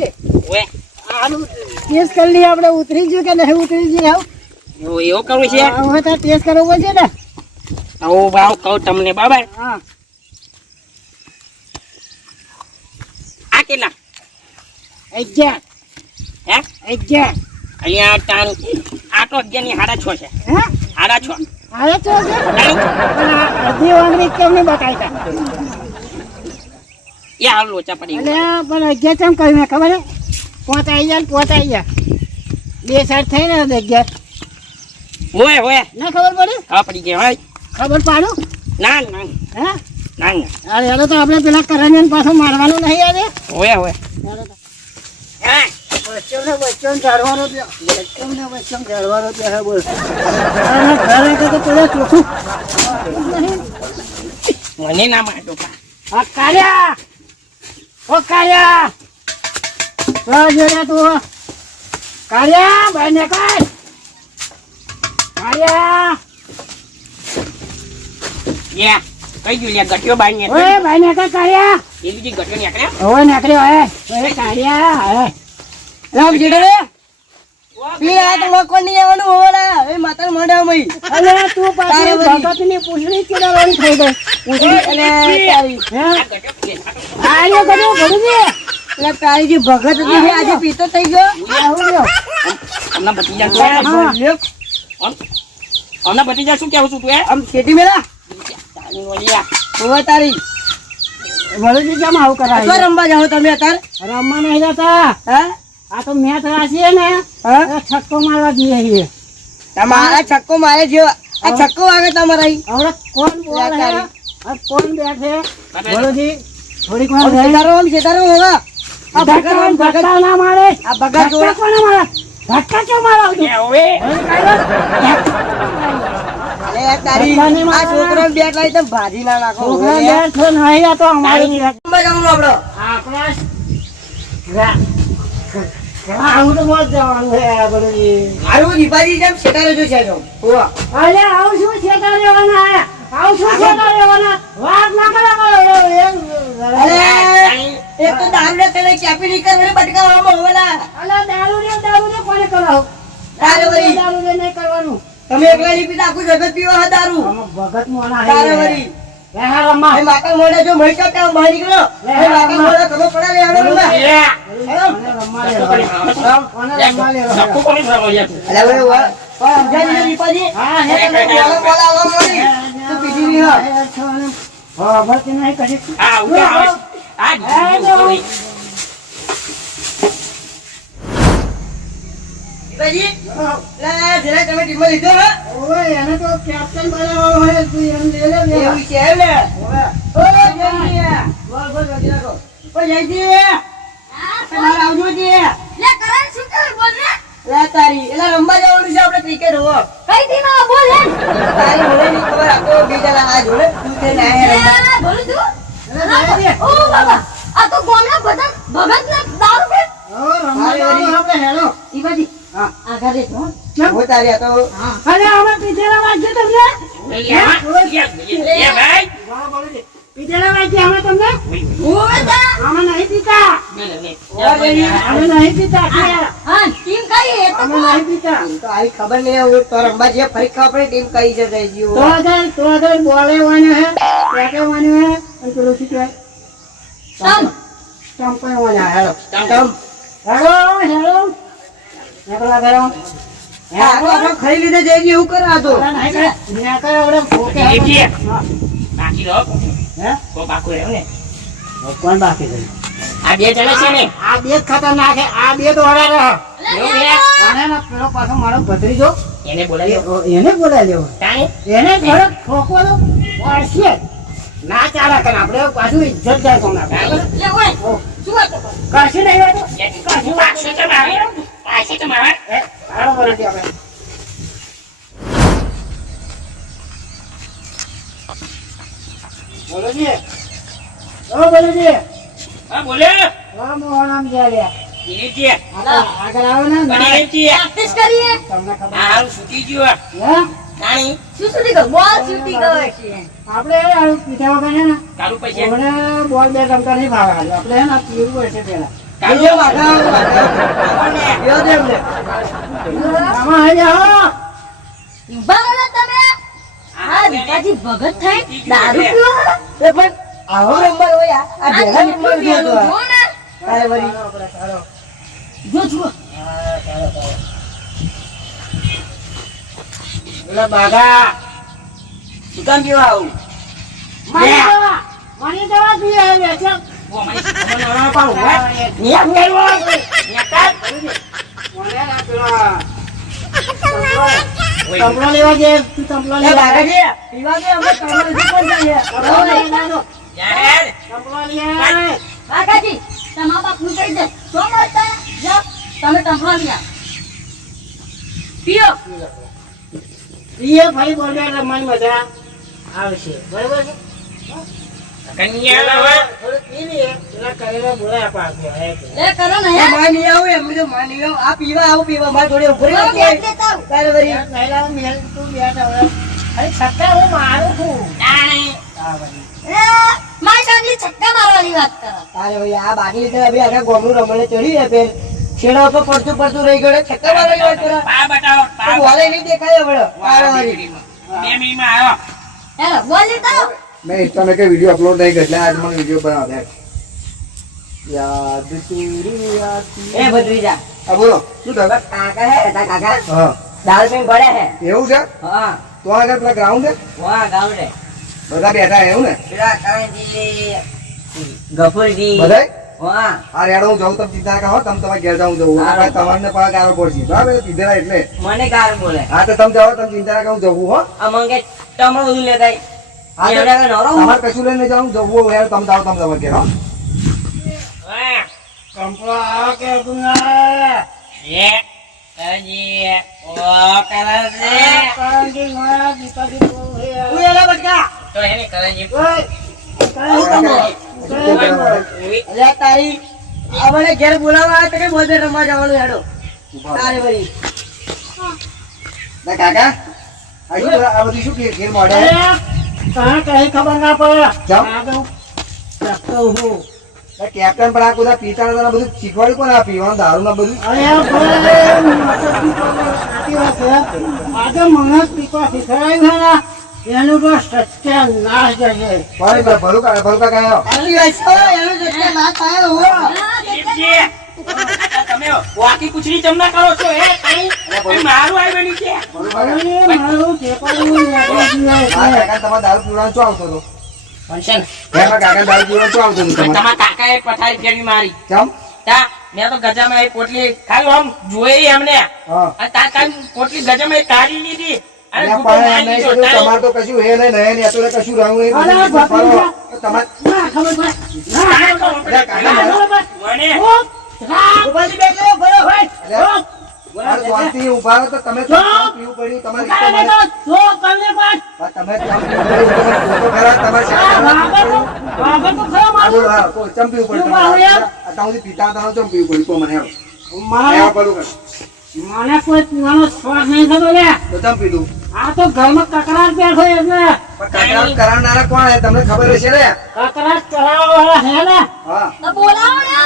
બોલુજી ઓએ આનું ટેસ્ટ કરી લઈએ આપણે ઉતરી ગયું કે નહીં ઉતરી ગયું એવું કરવું છે હવે તો ટેસ્ટ કરવો પડશે ને આવો ભાવ કહું તમને બાબા હા આ કેટલા 11 હે 11 અહીંયા ટાણ આ તો 11 ની 6.5 છે હે 6.5 આવે તો છે પણ આ અડધી વાંગડી કેમ નહીં બતાવી એ હાલ લોચા પડી એટલે પણ 11 કેમ કહ્યું મેં ખબર છે પહોંચાઈ ગયા બે સાઈડ થઈ ને 11 ઓએ ના ખબર પડી હા પડી ગયા ભાઈ ખબર પાડો ના ના હે ના અરે યાર તો આપણે પેલા કરણ્યન પાછો મારવાનું નહીં યાર ઓએ હા બચ્ચોને ઝાડવાનો હે બોલ ઘરે તો પેલા ચોખ્ખું મને ના માટો હા કાળ્યા ઓ કાળ્યા જોડે તું કાળ્યા ભાઈ ને કાઢ કાળ્યા યા કઈ ગયું લે ગટ્યો બાઈ ને ઓય ભાઈ ને કાળ્યા એ બીજી ગટ્યો નીકળ્યા ઓય નીકળ્યો હે કાળ્યા હે રામ જીડે પીલા તો લોકો ની આવવાનું હોવાના એ માતા મોઢા મઈ અલે તું પાછી ભગત ની પૂછડી કેડા રોઈ થઈ ગઈ પૂછડી અને તારી હે આયો ગયો ભડુજી એટલે તારી જે ભગત હતી છે આજે પીતો થઈ ગયો આવું ગયો અમને ભતીજા અમને ભતીજા શું કેવું છું તું આમ ખેતી મેલા હોવા તારી ભડુજી કેમ આવું કરાય અથવા રમવા જાઓ તમે અત્યારે રમવા નહીં જતા હા આ તો મેચ રાશીએ ને હા છક્કો મારવા જઈએ છીએ તમારા છક્કો મારે જેવો આ છક્કો વાગે તમારા હવે કોણ બોલ હે કોણ બેઠે ભડુજી થોડીક વાર સીતારો હોવા આ ભગત ના મારે આ ભગત જોડે કોને મારે ધક્કા કેમ મારો અરે તારી આ છોકરો બેટ લાવી તો ભાજી ના નાખો નહીં આ તો અમારી રમવા જવાનું આપડે આવું તો મોજ જવાનું હે ભડુજી મારું દીપાજી જેમ સીતારો જો છે જો અરે આવું શું છેટા લેવાના આવું શું છેટા લેવાના વાત ના કરે અરે એક તો દારૂ ને તને કેપી ની કરવાને બટકાવામાં હોવેલા અલા દારૂ ને કોને કરાવ દારૂ નહીં કરવાનું તમે એકલા ની પીતા આખું જગત પીવો હા દારૂ ભગત મોના દારૂ વરી હે રમ્મા એ માતા મોઢા જો મઈ કાપતા બહાર નીકળો એ માતા મોઢા ખબર પડે લે હેડો રમવા અરે ઓય ઓય જાની દીપાજી હા હે બોલા મોરી તું પીધી ની હા હા બસ નહીં કરી દીપાજી લે જરા તમે ટીમ માં લીધો હે ઓય એને તો કેપ્ટન બનાવવાનો હોય તું એમ લે લે એવું છે લે ઓય જલ્દી બોલ બોલ જલ્દી રાખો ઓય જયજી તમારે આવજો જી લે કરણ શું કરે બોલ રે લે તારી એલા રમવા જવાનું છે આપણે ક્રિકેટ હો કઈ દી માં બોલ હે તારી મને ની ખબર આકો બીજા આ જોડે તું તે ના રમવા બોલ તું ઓ બાબા આ તો ગોમના ભગત ને દારૂ પે ઓ રમ્મા આપણે હેલો દીપાજી હા આગળ રે હો તારી આ તો અરે અમે પીછેલા વાગ્યો તમને પીછેલા વાગ્યો અમે તમને ઓવે તા અમે નહીં પીતા અમે નહીં પીતા હા ટીમ કઈ એ તો અમે નહીં પીતા તો આઈ ખબર નહીં હું તો રમવા જે ફરી ખબર પડે ટીમ કઈ છે જઈજી તો અગર બોલે વાનું હે બેટે વાનું હે અને પેલું શું કહેવાય સ્ટમ્પ વાનું હેલો હેલો હેલો નેકલા કરો હા તો આપણે ખાઈ લીધે જઈજી એવું કરા તો નહીં કરે નેકલા ઓડે ફોકે બાકી રહો હે કો બાકુ રહ્યો ને કોણ બાકી છે આ બે જણા છે ને આ બે જ ખતરનાક હે આ બે તો હડા રહે એવું છે અને ના પેલો પાછો મારો ભત્રીજો એને બોલાવ્યો એને બોલાવી લેવો તાણે એને ઘરે ઠોકવાનો પડશે ના ચાલે કે આપણે પાછું ઇજ્જત જાય કોના લે ઓય શું વાત કશું નહીં હોય તો કશું પાછું તો મારે હાલો બોલતી આપણે બોલોજી બોલોજી હા બોલે મોહન આમ જાય ઈજી આગળ આવો ને બની ઈજી પ્રેક્ટિસ કરીએ તમને ખબર આ હાલ છૂટી ગયો હે નાણી શું સુધી ગયો બોલ છૂટી ગયો છે આપણે પીઠા વગર છે ને તારું પૈસા મને બોલ બે રમતા નહીં ભાવે આપણે હે ને પીવું પડશે પેલા કાઢો વાઘા યો દે એમને આમાં આવી જાઓ. ઊભા રહો ને તમે આ વિકાજી ભગત થાય દારૂ પીવા એ પણ આવો નંબર હોય આ ભેગા નંબર ગયો તો જો ને તારે વળી જો જો ઓલા બાગા શું કામ પીવા આવું મારી દવા પી આવી છે. ઓ મને મને ના પાઉં હે નિયમ કરવો નિયમ મને ના પેલો તંબલો લેવા દે. તું તંબલો એ લેવા દે. બાગાજી પીવા દે અમે તમારે શું કોણ જઈએ તંબલો લઈ આવો. યાર તંબલો લઈ આવો. કાકાજી તમારા બાપનું કહી દે જો મળતા જાઓ તમે ટંપલો લ્યા પીઓ એ ફરી બોલવા રમવાની મજા આવશે. બરોબર છે? કન્યા લાવા થોડું પી લઈએ. પેલા કરેલા બોલાય પાછો. લે કરો ને એ યાર માની આવું એમ તો માની આવું આ પીવા આવું પીવા મારે થોડી ઉભરી બહુ રાખી બેઠ દેતા આવું. તારે વળી પહેલા મેલ તું બેઠા હવે. અરે છક્કા હું મારું છું. નાણી આ વળી. એ મારી સાંજે છક્કા મારવાની વાત કરો તારે વળી આ બાકી લીધે હવે આખા ગોમનું રમણે ચડી ને ફેર છેડા ઉપર પડતું રહી ગયો છક્કા મારવાની વાત કરે પા બતાવો તો પા બોલે નહીં દેખાય હવે તારે વળી 2 મિનિટમાં આવ્યો હેલો બોલી તો मैं इंस्टा में के वीडियो अपलोड नहीं कर लिया आज मैंने वीडियो बना दिया याद तेरी आती એ ભત્રીજા अब बोलो શું થયું કાકા હે તા કાકા હા દાળ પીને પડ્યા હે એવું છે હા તો આગળ પેલા ગ્રાઉન્ડ છે વાહ ગાવડે બધા બેઠા એવું ને પેલા કાંજી ગફુરજી બધાય વાહ આ રેડો હું જાઉં તમે ચિંતા ના કરો તમે તમારે ઘેર જાઉં જવું હારું. તમારે પાક ગાળો પડશે બરાબર કીધેલા એટલે મને ગાર બોલે હા તો તમે જાઓ તમે ચિંતા ના કરો હું જવું હો આ મંગે ટમરો બધું લેતા હા તો એવડા નવરો હું તમારે કશું લઈને જાઉં જવું યાર તમે જાઓ તમે તમારે ઘેર હો વાહ કંપલો આવો કે ગુંગા. એ કજી ઓ કલર છે કરણજી નોયા દીપાજી બહુ હે. હું એલા બટકા તો એને કરજી ઓય. અલ્યા તારી આપણે ઘેર બોલાવવા આવ્યા તો કે બોધે રમવા જવાનું હેડો તારે વળી ના કાકા આ બધું શું ઘેર મોડે અરે, તને કઈ ખબર ના પડે. જાઓ. આ તો લખતો હું. કેપ્ટન પણ આ બધા પીતા હતા બધું શીખવાડ્યું કોને આ પીવાનું દારૂ ના બધું અરે ભાઈ, સાચી વાત છે. આજે મને જ પીવા શીખવાડ્યું છે ને, એનું તો સત્યાનાશ જશે. ભલું કાકા આવ્યો આટલી વાત છે એનો જગ્યા ના થાય હો દીપજી તમે વાકી કુછડી જમના કરો છો એ કઈ મારું આવ્યું નીચે અરે, મારું ઠેકાણું નથી હા એટલે. કાકા તમારે દારૂ પીવાનું શું આવતો હતો ફંક્શન ઘરમાં કાકા દારૂ પીવાનું શું આવતું હતું તમારે તમારા કાકાએ પથારી ફેરવી મારી ચમ તા મેં તો ગજામાં એ પોટલી ખાલી આમ જોઈ એમને હા અને તા કાંઈ પોટલી ગજામાં એ કાઢી લીધી અને અલ્યા ગુટો પણ મારી એમ નહીં દીધો. કીધું, તમારે તો કશું હે નહીં નહીં ને અત્યારે કશું રહ્યું નહીં અરે, બધું બાપુ, ફરો. તો તમારે ના ખબર પડે. ના ખબર પડે. અલ્યા કાકા ના ખબર પડે. મને ઉપ, રાખ. ઉપાડી બેઠો બરો અલ્યા, ઉપ. મારે શાંતિથી ઊભા રહો તો તમે જો. પીવું પડ્યું તમારે કાલે તો જો તમને પણ. તમે ચમ પીવું પડ્યું, તમે ખોટો ખરા, તમારે આ શેના વાગર તો ખરો આ મારું. બોલો, હા, કોઈ ચમ પીવું પડ્યું શું ભાવ તમારે? યાર? અત્યાર સુધી પીતા હતા ને ચમ પીવું પડ્યું તો મને હેડો. મારે હેડો પડું કર. મને કોઈ પીવાનો શોખ નહીં થતો લે. તો ચમ પીધું આ તો ઘરમાં કકરાટ બેઠો એટલે પણ કકરાટ કરાવનારા કોણ હે તમને ખબર હશે ને કકરાટ કરાવવાવાળા હે ને. હા તો બોલાવો ને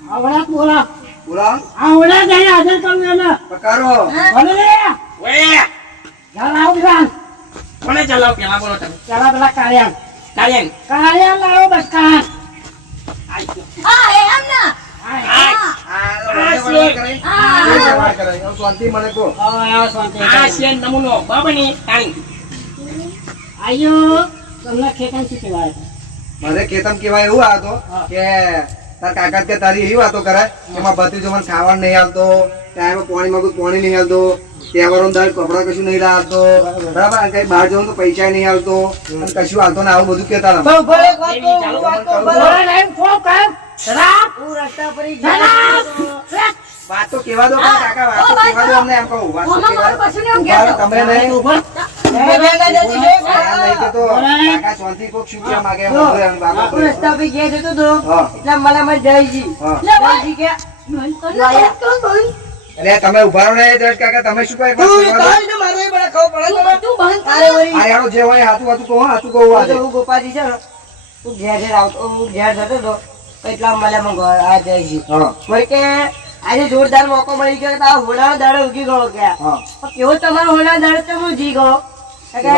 આવડા બોલા બોલાવો આવડા જઈને હાજર તમને ને પણ કરો ભલે લે ઓય ચાલ આવ ગાન કોને ચલાવ પેલા બોલો તમે ચાલા પેલા કાળિયા કાર્યન લાવો બસ કાન હા એમ ના આ આ વડે કરે હા. કેવી સવાર કરે હવે શાંતિ મને કહો આ છે નમૂનો બાબાની ટાઈમ આયો તમને ખેતન શું કહેવાય મને કેતમ કેવાય એવું આવતો કે તાર કાકા કે તારી એવી વાતો કરે કે મારા ભત્રીજો મને ખાવાનું નહીં આવતો ટાઈમે પાણી માંગુ પાણી નહીં આવતો તહેવારો દર કપડા કશું નહીં લાવતો બરાબર અને કઈ બહાર જવું તો પૈસા નહીં આવતો અને કશું આવતો ને આવું બધું કેતા હતા. બહુ ભલે વાત તો હું વાત તો ભલે. બોલા નહીં ફોક કામ શરાબ હું રસ્તા પર ઈ શરાબ ગયો. વાત તો કેવા દો પણ કાકા વાત તો કેવા દો અમને એમ કહું વાત તો ઓમાં કેવા મારું કશું નહીં ઉભા રહો, તમે નહીં ઉપર તમે ભેગા જતી જો. એમ નહીં કહેતો. કાકા શાંતિ કોક શું કહેવા માંગે એમ બોલો એમ વાતો હું કરો. રસ્તા પર ગયા જતો તો હા. એટલે મને માં જયજી હા. જયજી કે અરે તમે ઉભા રહો ને જજ કાકા તમે શું કહે તું તારી તો મારો ય બડા ખાવ પડે તમે. તું બંધ તારે વળી આ યારો જે હોય હાથું હાથું કહો હાથું કહો આજે હું ગોપાજી છે ને તું ઘેર ઘેર આવતો હું ઘેર જતો તો એટલા મને ઘર આ જાય છે હા બોલ કે આજે જોરદાર મોકો મળી ગયો તો આ હોળાનો દાડો ઉગી ગયો કે હા પણ કેવો તમારો હોળાનો દાડો તો હું જી ગયો કે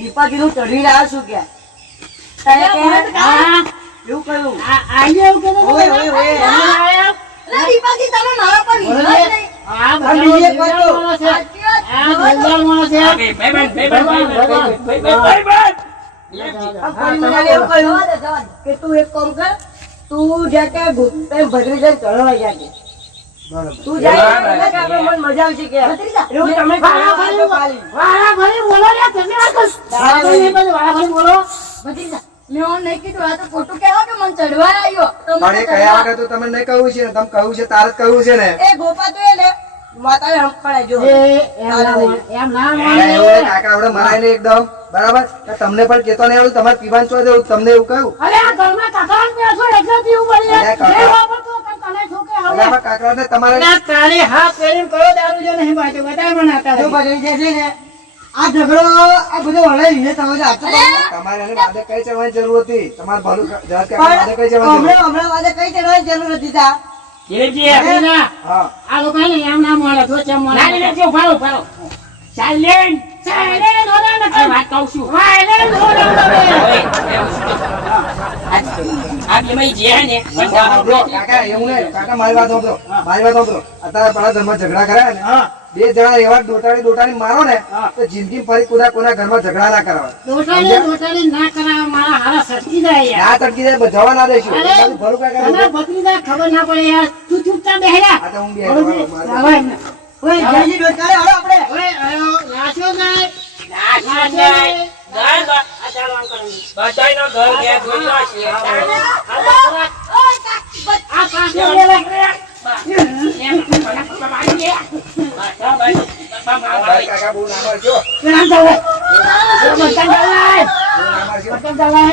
દીપાજીનું ચઢીને આવ્યો છું કે તારે કે હા એવું કહ્યું આજે એવું કીધું ઓય ઓય ઓય આયા? અરે દીપાજી તમે મારા પર વિશ્વાસ નહીં. આ આ બધા બીજી એક જલદાર વાત તો. માણસ છે. સાચી વાત. આ જલદાર માણસ છે. ભાઈ પણ મને એવું કહ્યું જવા દે, જવા દે. કે તું એક કામ કર તું જા કે ભૂતને ભદ્રી જઈને ચડવા જાય તું જાય એટલે કે આપણે મન મજા આવશે કે ભત્રીજા. એવું તમે વાળા ફરી બોલો રે, કેટલી વાર કહું? વાળા ફરી બોલો, વાળા ફરી બોલો. ભત્રીજા, મેં ઓન નહીં કીધું, આ તો ખોટું કહેવા કે મને ચડવા આવ્યો. તો પણ મને એ કયા વગર તો તમે નહીં કહ્યું છે ને તમે કહ્યું છે તારે જ કહ્યું છે ને એ ગોપા તો એ ને માતાને હંપડાય જો એ એમ ના માને, એમ ના એટલે માને. એવું નહીં, કાકા આવડે મરાય નહીં એકદમ બરાબર કે તમને પણ કેતો નહીં આવડું તમારે પીવાનું છો દેવું તમને એવું કહ્યું અરે આ ઘરમાં કાકા બેસો એટલે પીવું પડી અરે કાકા. એ વાપરતો તને તને શું કે હવે? એટલે કાકા ને તમારે અરે તારી હાથ ફેરીને કયો દારૂ જો નહીં બાજુ બતાય મને અત્યારે. જો ભદ્રી જાય છે ને આ ઝઘડો આ બધો હળાઈ લીધે તમે તો આટલું કહો. તમારે એને વાદે કઈ ચડવાની જરૂર હતી તમારે ભલું જરા કે પણ વાદે કઈ ચડવાની જરૂર હમણાં વાદે કઈ ચડવાની જરૂર નથી તા ભત્રીજા, હા આ લોકોને એમ ના મળે તો ચમ મળે. સાયલેન્ટ હો રે નથી. વાત કહું છું સાયલેન્ટ હો રે તમે. આ બેમાં જે ને હા, સાંભળો, કાકા એવું નહીં કાકા મારી વાત સાંભળો અત્યારે પેલા ઘરમાં ઝઘડા કર્યા ને હા. બે જણા એવા દોટાડી મારો ને હા. તો જિંદગી ફરી કોના ઘરમાં ઝઘડા ના કરાવે દોટાડી ના કરાવે, મારા હારા સટકી જાય યાર. ના તડકી જાય જવા ના દઈશું અરે, બધું ભલું કાકા તને ભત્રીજા ખબર ના પડે યાર. તું ચૂપચાપ બેહી જા. આ તો હું બી બરોબર? આવ્યો, હવે એમને. ઓય જયજી ડોચારે હળો આપણે હવે આયો, નાચ્યો જાય. બધાયનો ઘર ઘેર જોઈ લો છે. આ પાસે લે લે. મારી કાકા બહુ ના મારજો પેલા ચાલે. બહુ બટન ચાલે. ના મારજો બટન ચાલે.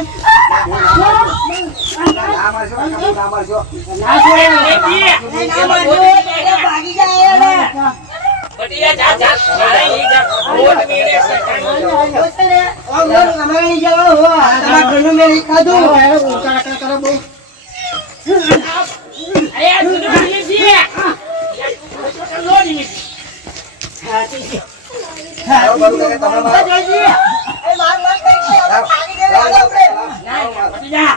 ના મારજો કાકા બહુ ના મારજો નાચ્યો. ભાગી જાય એને અમારે નહીં જવાનું હો તમારા ઘરનું મેં નહીં ખાધું હવે ઉલટા કરે બહુ. આવો ભલું કાકા તમે મારો. જયજી એ માર માર કરી છે હવે ભાગી ગયેલા હાલો આપણે ના, માર. જા.